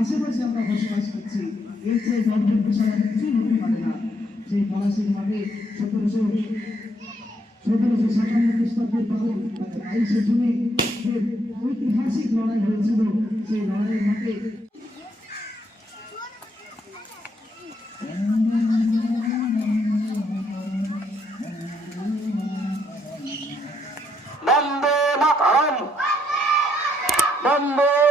আশেপাশে আমরা বসবাস করছি। এর চেয়ে কিছুই হতে পারে না। সেই পলাশির মাঠে সতেরোশো সতেরোশো সাতান্ন খ্রিস্টাব্দের বারো মানে বাইশে জুনে যে ঐতিহাসিক লড়াই হয়েছিল, সেই লড়াইয়ের মাঠে বন্দে মাতারম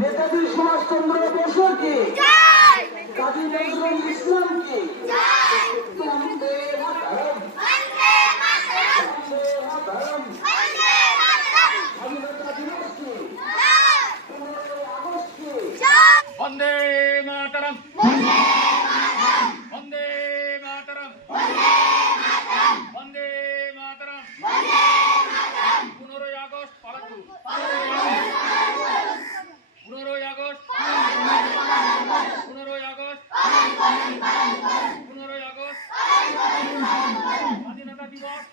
নেতাজি সুভাষচন্দ্র বসু কে? কাজী নজরুল ইসলাম কে বন্দে মাতরম বন্দে মাতরম স্বাধীনতা দিবস কি পনেরোই আগস্ট কি বন্দে মাতরম। বন্দে মাতরম। বন্দে মাতরম। পনেরোই আগস্ট করুন। পনেরোই আগস্ট। পনেরোই আগস্ট। পনেরোই আগস্ট। স্বাধীনতা দিবস।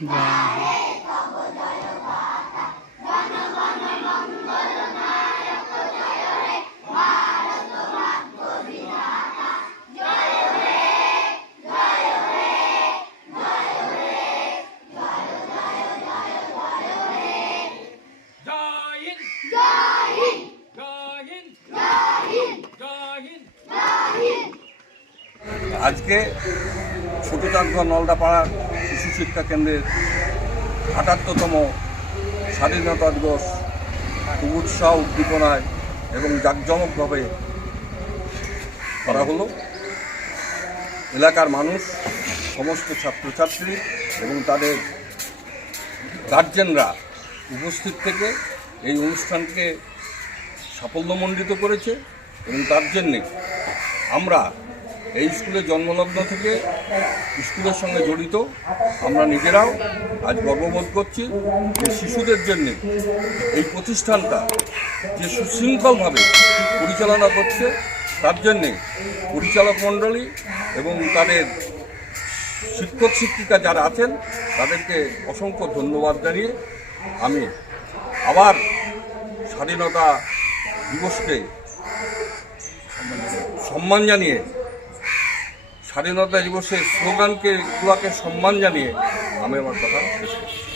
আজকে ছোট চাঁদঘর নলদাপাড়ার শিশু শিক্ষা কেন্দ্রের আটাত্তরতম স্বাধীনতা দিবস খুব উৎসাহ উদ্দীপনায় এবং জাঁকজমকভাবে করা হলো। এলাকার মানুষ, সমস্ত ছাত্রছাত্রী এবং তাদের গার্জেনরা উপস্থিত থেকে এই অনুষ্ঠানকে সাফল্যমণ্ডিত করেছে এবং তার জন্যে আমরা এই স্কুলে জন্মলগ্ন থেকে স্কুলের সঙ্গে জড়িত। আমরা নিজেরাও আজ গর্ববোধ করছি যে শিশুদের জন্য এই প্রতিষ্ঠানটা যে সুশৃঙ্খলভাবে পরিচালনা করছে, তার জন্যে পরিচালক মণ্ডলী এবং তাদের শিক্ষক শিক্ষিকা যারা আছেন, তাদেরকে অসংখ্য ধন্যবাদ জানিয়ে আমি আবার স্বাধীনতা দিবসকে সম্মান জানিয়ে স্বাধীনতা দিবসের স্লোগানকে গুলাকে সম্মান জানিয়ে আমি আমার কথা শেষ করছি।